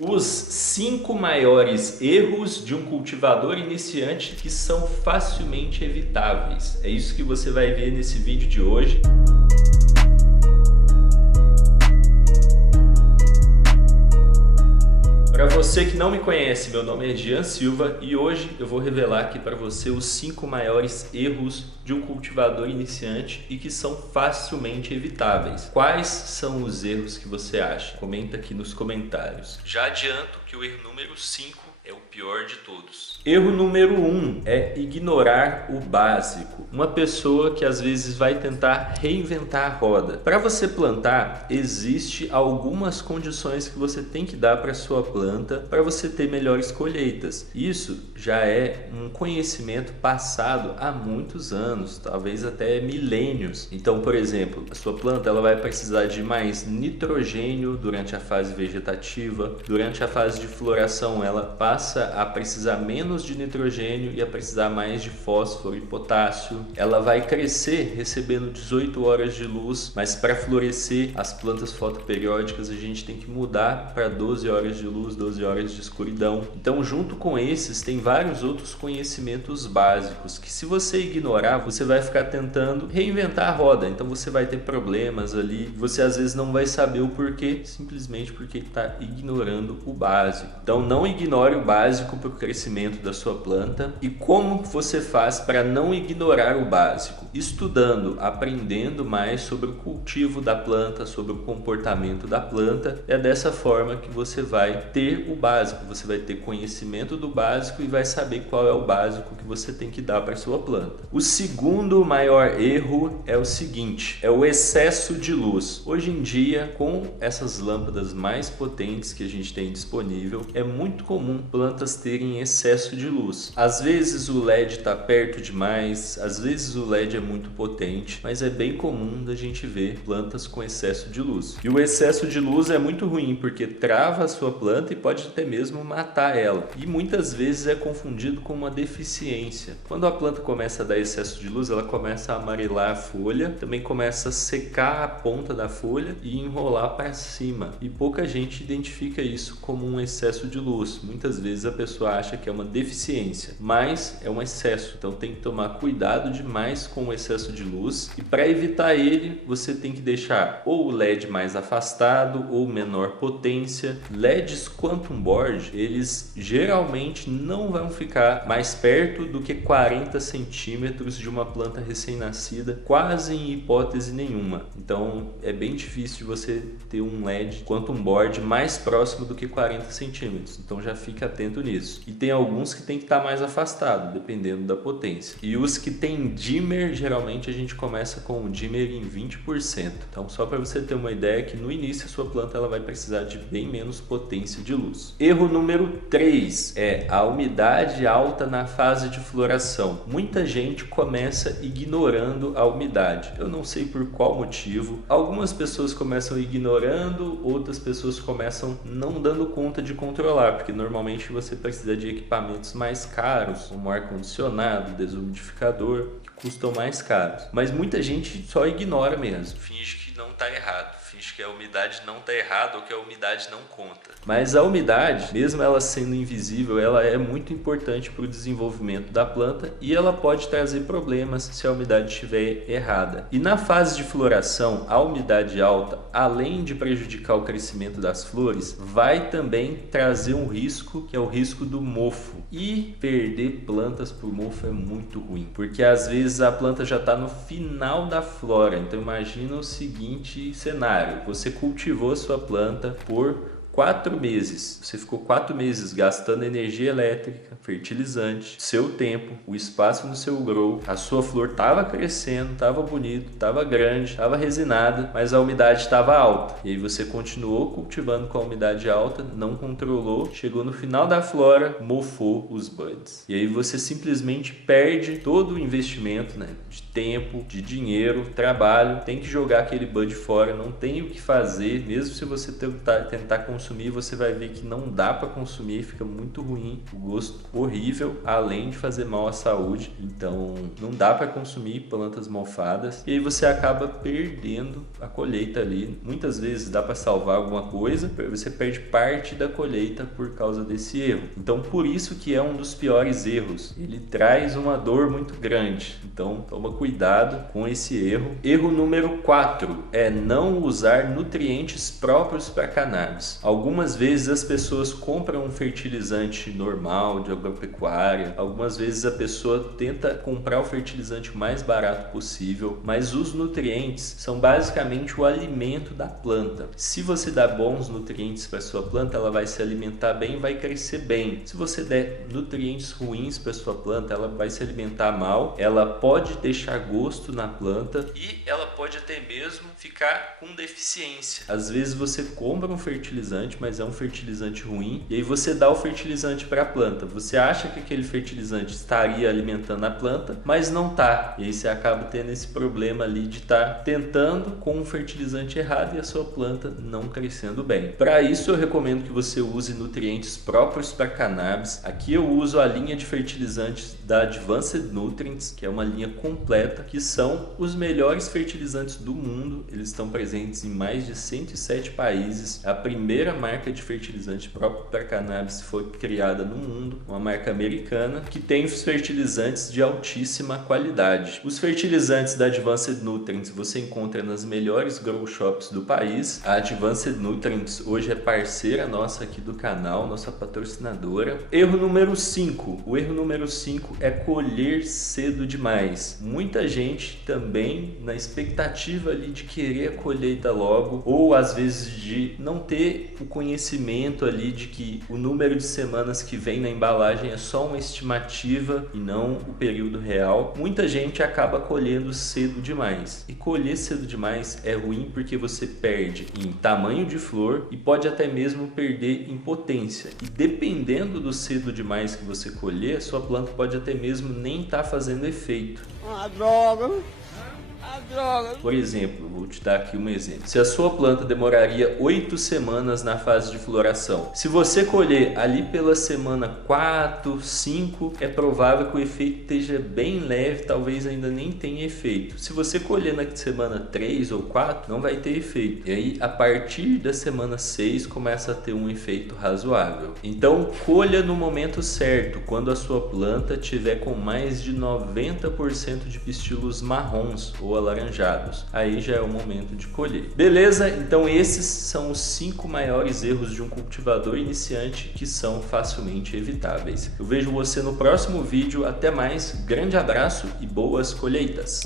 Os 5 maiores erros de um cultivador iniciante que são facilmente evitáveis. É isso que você vai ver nesse vídeo de hoje. Para você que não me conhece, meu nome é Jean Silva e hoje eu vou revelar aqui para você os 5 maiores erros de um cultivador iniciante e que são facilmente evitáveis. Quais são os erros que você acha? Comenta aqui nos comentários. Já adianto que o erro número 5 é o pior de todos. Erro número 1 é ignorar o básico. Uma pessoa que às vezes vai tentar reinventar a roda. Para você plantar, existe algumas condições que você tem que dar para sua planta para você ter melhores colheitas. Isso já é um conhecimento passado há muitos anos, talvez até milênios. Então, por exemplo, a sua planta ela vai precisar de mais nitrogênio durante a fase vegetativa. Durante a fase de floração, ela passa a precisar menos de nitrogênio e a precisar mais de fósforo e potássio. Ela vai crescer recebendo 18 horas de luz, mas para florescer as plantas fotoperiódicas a gente tem que mudar para 12 horas de luz, 12 horas de escuridão. Então, junto com esses, tem vários outros conhecimentos básicos que, se você ignorar, você vai ficar tentando reinventar a roda. Então você vai ter problemas ali, você às vezes não vai saber o porquê, simplesmente porque está ignorando o básico. Então não ignore o básico para o crescimento da sua planta. E como você faz para não ignorar o básico? Estudando, aprendendo mais sobre o cultivo da planta, sobre o comportamento da planta. É dessa forma que você vai ter o básico, você vai ter conhecimento do básico e vai saber qual é o básico que você tem que dar para a sua planta. O segundo maior erro é o seguinte, é o excesso de luz. Hoje em dia, com essas lâmpadas mais potentes que a gente tem disponível, é muito comum plantas terem excesso de luz. Às vezes o LED está perto demais, às vezes o LED é muito potente, mas é bem comum da gente ver plantas com excesso de luz. E o excesso de luz é muito ruim porque trava a sua planta e pode até mesmo matar ela. E muitas vezes é confundido com uma deficiência. Quando a planta começa a dar excesso de luz, ela começa a amarelar a folha, também começa a secar a ponta da folha e enrolar para cima. E pouca gente identifica isso como um excesso de luz. Muitas vezes a pessoa acha que é uma deficiência, mas é um excesso. Então tem que tomar cuidado demais com o excesso de luz. E para evitar ele, você tem que deixar ou o LED mais afastado ou menor potência. LEDs Quantum Board, eles geralmente não vão ficar mais perto do que 40 centímetros de uma planta recém-nascida, quase em hipótese nenhuma. Então é bem difícil você ter um LED Quantum Board mais próximo do que 40 centímetros. Então já fica atento nisso. E tem alguns que tem que estar mais afastado, dependendo da potência. E os que tem dimmer, geralmente a gente começa com o dimmer em 20%. Então só para você ter uma ideia que no início a sua planta ela vai precisar de bem menos potência de luz. Erro número 3 é a umidade alta na fase de floração. Muita gente começa ignorando a umidade. Eu não sei por qual motivo. Algumas pessoas começam ignorando, outras pessoas começam não dando conta de controlar, porque normalmente você precisa de equipamentos mais caros, como ar-condicionado, desumidificador, que custam mais caros. Mas muita gente só ignora mesmo, finge que não está errado, finge que a umidade não está errada ou que a umidade não conta. Mas a umidade, mesmo ela sendo invisível, ela é muito importante para o desenvolvimento da planta e ela pode trazer problemas se a umidade estiver errada. E na fase de floração, a umidade alta, além de prejudicar o crescimento das flores, vai também trazer um risco, que é o risco do mofo. E perder plantas por mofo é muito ruim, porque às vezes a planta já está no final da flora. Então imagina o seguinte cenário: você cultivou a sua planta por 4 meses, você ficou 4 meses gastando energia elétrica, fertilizante, seu tempo, o espaço no seu grow, a sua flor estava crescendo, estava bonito, estava grande, estava resinada, mas a umidade estava alta. E aí você continuou cultivando com a umidade alta, não controlou, chegou no final da flora, mofou os buds. E aí você simplesmente perde todo o investimento, né, de tempo, de dinheiro, trabalho, tem que jogar aquele bud fora, não tem o que fazer, mesmo se você tentar consumir consumir, você vai ver que não dá para consumir, fica muito ruim, o gosto horrível, além de fazer mal à saúde. Então não dá para consumir plantas mofadas e aí você acaba perdendo a colheita ali. Muitas vezes dá para salvar alguma coisa, você perde parte da colheita por causa desse erro. Então por isso que é um dos piores erros, ele traz uma dor muito grande. Então toma cuidado com esse erro. Erro número 4 é não usar nutrientes próprios para cannabis. Algumas vezes as pessoas compram um fertilizante normal de agropecuária, algumas vezes a pessoa tenta comprar o fertilizante mais barato possível, mas os nutrientes são basicamente o alimento da planta. Se você dá bons nutrientes para sua planta, ela vai se alimentar bem, vai crescer bem. Se você der nutrientes ruins para sua planta, ela vai se alimentar mal, ela pode deixar gosto na planta e ela pode até mesmo ficar com deficiência. Às vezes você compra um fertilizante, mas é um fertilizante ruim, e aí você dá o fertilizante para a planta. Você acha que aquele fertilizante estaria alimentando a planta, mas não tá. E aí você acaba tendo esse problema ali de estar tentando com um fertilizante errado e a sua planta não crescendo bem. Para isso eu recomendo que você use nutrientes próprios para cannabis. Aqui eu uso a linha de fertilizantes da Advanced Nutrients, que é uma linha completa, que são os melhores fertilizantes do mundo. Eles estão presentes em mais de 107 países. A primeira marca de fertilizante próprio para cannabis foi criada no mundo, uma marca americana que tem os fertilizantes de altíssima qualidade. Os fertilizantes da Advanced Nutrients você encontra nas melhores grow shops do país. A Advanced Nutrients hoje é parceira nossa aqui do canal, nossa patrocinadora. Erro número 5. O erro número 5 é colher cedo demais. Muita gente também na expectativa ali de querer a colheita logo, ou às vezes de não ter o conhecimento ali de que o número de semanas que vem na embalagem é só uma estimativa e não o período real. Muita gente acaba colhendo cedo demais. E colher cedo demais é ruim porque você perde em tamanho de flor e pode até mesmo perder em potência. E dependendo do cedo demais que você colher, sua planta pode até mesmo nem estar fazendo efeito. Ah, droga! Por exemplo, vou te dar aqui um exemplo. Se a sua planta demoraria 8 semanas na fase de floração, se você colher ali pela semana 4, 5, é provável que o efeito esteja bem leve, talvez ainda nem tenha efeito. Se você colher na semana 3 ou 4, não vai ter efeito. E aí, a partir da semana 6, começa a ter um efeito razoável. Então, colha no momento certo, quando a sua planta tiver com mais de 90% de pistilos marrons ou alaranjados. Aí já é o momento de colher. Beleza? Então esses são os 5 maiores erros de um cultivador iniciante que são facilmente evitáveis. Eu vejo você no próximo vídeo. Até mais, grande abraço e boas colheitas!